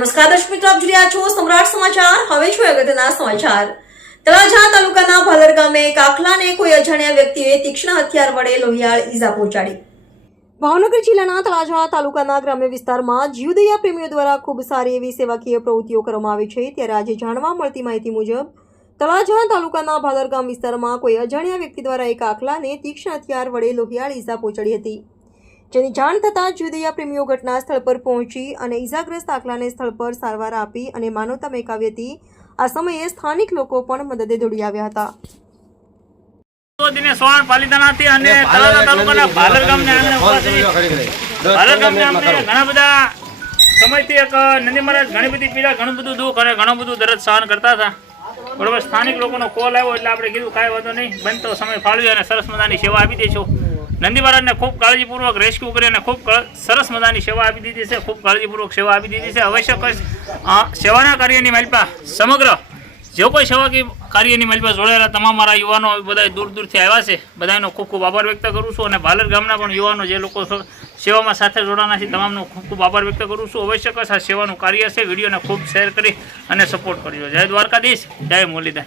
નમસ્કાર દર્શક મિત્રો, આપ જોઈ રહ્યા છો સમ્રાટ સમાચાર. હવે શું અગત્યના સમાચાર. તળાજા તાલુકાના ભાલર ગામે કાખલાને કોઈ અજાણ્યા વ્યક્તિએ તીક્ષ્ણ હથિયાર વડે લોહિયાળ ઈજા પહોંચાડી. ભાવનગર જિલ્લાના તળાજા તાલુકાના ગ્રામ્ય વિસ્તારમાં જીવદયા પ્રેમીઓ દ્વારા ખૂબ સારી એવી સેવાકીય પ્રવૃત્તિઓ કરવામાં આવી છે. ત્યારે આજે જાણવા મળતી માહિતી મુજબ, તળાજા તાલુકાના ભાદર ગામ વિસ્તારમાં કોઈ અજાણ્યા વ્યક્તિ દ્વારા એક આખલાને તીક્ષ્ણ હથિયાર વડે લોહિયાળ ઈજા પહોંચાડી હતી. જેની જાણ થતાં જુદૈયા પ્રેમીઓ ઘટના સ્થળ પર પહોંચી અને ઈજાગ્રસ્ત આકલાને સ્થળ પર સારવાર આપી અને માનવતા મેકાવી હતી. આ સમયે સ્થાનિક લોકો પણ મદદે દોડી આવ્યા હતા. દિને સોહાણ પાલિતાણાથી અને તળાજા તાલુકાના ભાલર ગામને આંગણે ઊભા છીએ. ભાલર ગામને અમને ઘણા બધા સમયથી એક નંદી મહારાજ ઘણી બધી પીડા ઘણું બધું દુઃખ અને ઘણું બધું દરદ સહન કરતા હતા. બરોબર સ્થાનિક લોકોનો કોલ આવ્યો એટલે આપણે કીધું કાંઈ વાંધો નહીં. બનતો સમય ફાળવી અને સરસ મજાની સેવા આપી દઈશું નંદી મહારાજને ખૂબ કાળજીપૂર્વક રેસ્ક્યુ કરી અને ખૂબ સરસ મજાની સેવા આપી દીધી છે. ખૂબ કાળજીપૂર્વક સેવા આપી દીધી છે. અવશ્ય સેવાના કાર્યની માલિપા સમગ્ર જે કોઈ સેવાકી કાર્યની માલિપા જોડાયેલા તમામ મારા યુવાનો બધા દૂર દૂરથી આવ્યા છે. બધાનો ખૂબ ખૂબ આભાર વ્યક્ત કરું છું અને ભાલર ગામના પણ યુવાનો જે લોકો સેવામાં સાથે જોડાના છે, તમામનો ખૂબ ખૂબ આભાર વ્યક્ત કરું છું. અવશ્ય આ સેવાનું કાર્ય છે. વિડીયોને ખૂબ શેર કરી અને સપોર્ટ કરજો. જય દ્વારકાધીશ. જય મુરલીધર.